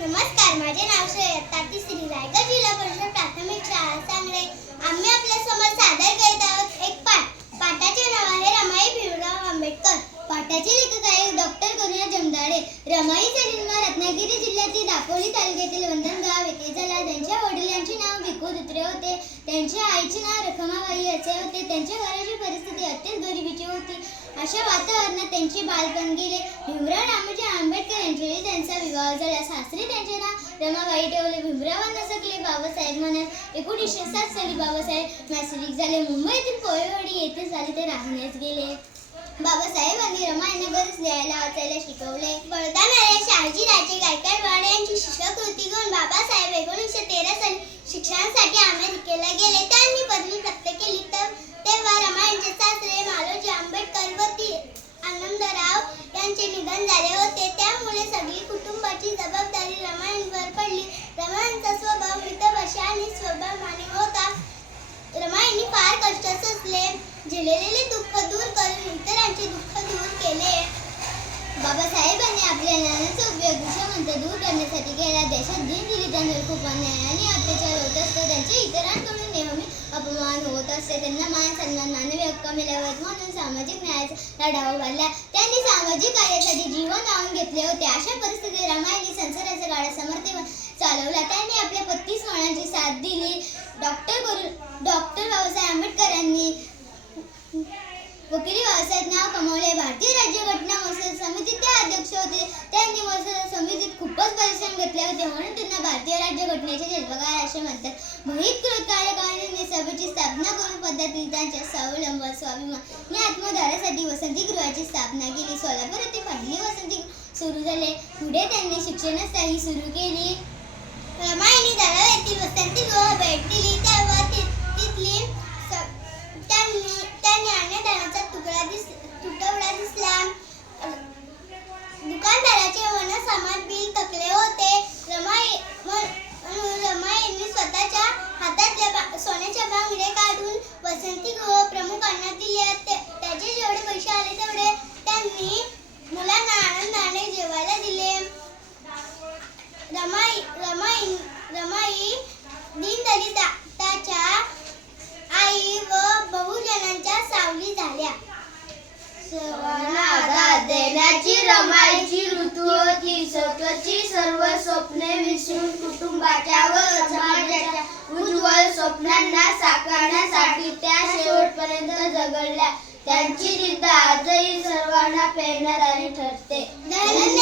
नमस्कार माझे नाव श्रेयत्ता तिसरी रायगड जिल्हा परिषद प्राथमिक शाळा सांगळे आम्ही आपल्यासमोर सादर करीत आहोत एक पाठ. पाठाचे नाव आहे रमाई भीमराव आंबेडकर. पाठाचे लेखक आहे डॉक्टर करुणा जमदाडे. रमाईचा जन्म रत्नागिरी जिल्ह्यातील दापोली तालुक्यातील वंदनगाव येथे झाला. त्यांच्या वडिलांचे नाव भिकू दुत्रे होते. त्यांच्या आईचे नाव रखमाबाई असे होते. त्यांच्या घराची परिस्थिती अत्यंत गरिबीची होती. अशा वातावरणात त्यांचे बालपण गेले भीमराव रामजी आंबेडकर यांच्याशी त्यांचा विवाह झाला. सासरी त्यांचे नाव रमाबाई ठेवले भीमराव नसकले बाबासाहेब म्हणत एकोणीसशे सात साली बाबासाहेब मॅसेजिक झाले. मुंबईतील कोळेवाडी येथे झाले ते राहण्यास गेले. बाबासाहेबांनी रमाईने बरेच लिहायला वाचायला शिकवले. बळदानारे शहाजी राजे गायकवाड यांची शिष्यकृती घेऊन बाबासाहेब एकोणीसशे तेरा साली शिक्षणासाठी अमेरिकेला गेले. त्यांनी पदवी प्राप्त केली तर तेव्हा रमाईंचे सासरे मालोजी आंबेडकर व ती आनंदराव निर्माण झाले होते. त्यामुळे सगळी कुटुंबाची जबाबदारी रमाईंवर पडली. रमाईंचा स्वभाव मितभाषी आणि स्वभाव स्वभावाने होता. रमाईंनी फार कष्ट सोसले झेललेले दुःख दूर करून इतरांचे दुःख दूर केले. बाबासाहेबांनी आपल्या ज्ञानाचा उपयोग विषमंत दूर करण्यासाठी केला. देशात दिन त्यांना खूप अन्याय आणि अत्याचार होत असतो. अपमान असते त्यांना मान सन्मान मानवी हक्क मिळावेत म्हणून सामाजिक न्यायाचा लढा उभारला त्यांनी सामाजिक कार्यासाठी जीवन लावून घेतले होते. अशा परिस्थितीत रामायणी संसाराचा गाडा समर्थ चालवला. त्यांनी आपल्या पत्तीस मनाची साथ दिली. डॉक्टर करून डॉक्टर बाबासाहेब आंबेडकर यांनी वकिली व्यवसायात नाव कमावले भारतीय राज्यघटना मसद समितीत ते अध्यक्ष होते त्यांनी मसद समितीत खूपच परिश्रम घेतले होते म्हणून त्यांना भारतीय राज्यघटनेचे जन्मकार असे म्हणतात बहिष्कृत कार्यकारिणी सभेची स्थापना करून पद्धती त्यांच्या स्वावलंब स्वाभिमान या आत्मधारासाठी वसंतीगृहाची स्थापना केली. सोलापूर येथे पहिली वसंती सुरू झाले. पुढे त्यांनी शिक्षणस्थाही सुरू केली. रमाईने दरड येथील वसंतीगृह आधार देण्याची रमायची ऋतू होती. स्वतःची सर्व स्वप्ने विसरून कुटुंबाच्या व समाजाच्या उज्ज्वल स्वप्नांना साकारण्यासाठी त्या शेवटपर्यंत जगडल्या त्यांची जिद्द आजही सर्वांना प्रेरणादायी ठरते. धन्यवाद.